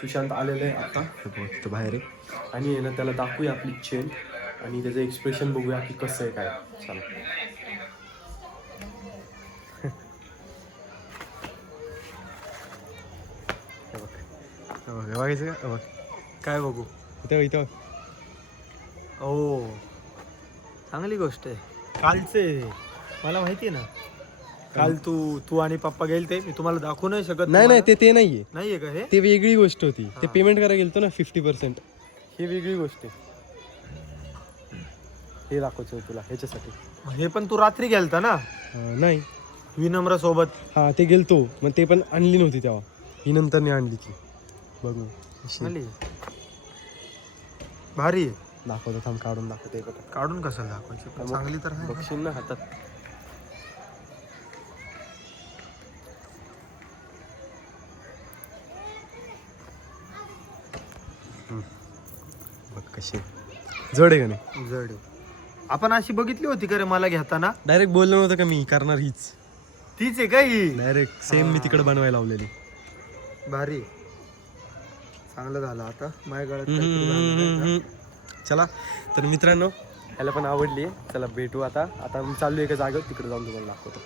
सुशांत आलेलं आहे आता तिथं बाहेर आहे. आणि आहे ना त्याला दाखवूया आपली चेन आणि त्याचं एक्सप्रेशन बघूया की कसं आहे काय. चला बघायचं का? बघ काय बघू. इथं इथं हो चांगली गोष्ट आहे. कालचे मला माहिती आहे ना, काल तू आणि पप्पा गेलते, मी तुम्हाला दाखवू नाही शकत. नाही ते नाहीये, नाहीये का हे? ते वेगळी गोष्ट होती. ते हा. पेमेंट करायला गेलतो ना 50%. ही वेगळी गोष्ट आहे. हे दाखवायचं होतं तुला ह्याच्यासाठी. हे पण तू रात्री गेलता ना नाही विनम्र सोबत. हा ते गेलतो, मग ते पण आणली नव्हती तेव्हा, ही नंतरने आणली की. बघू चांगली भारी आहे. दाखवतो, थांब काढून दाखवतो एक आता. काढून कशाला दाखवायची, पण चांगली तर आहे. बघशील ना हातात. बघ कशी जड आहे का नाही. जड आहे. आपण अशी बघितली होती का रे मला घेताना? डायरेक्ट बोललं नव्हतं का मी करणार हीच. तीच आहे का ही? डायरेक्ट सेम मी तिकडे बनवायला लावलेली. भारी. चांगलं झालं. आता माझ्या गळ्यात काहीतरी घालून नाही का? चला तर मित्रांनो, ह्याला पण आवडली. चला भेटू आता. आता मी चाललो एका जागेवर, तिकडे जाऊन तुम्हाला दाखवतो.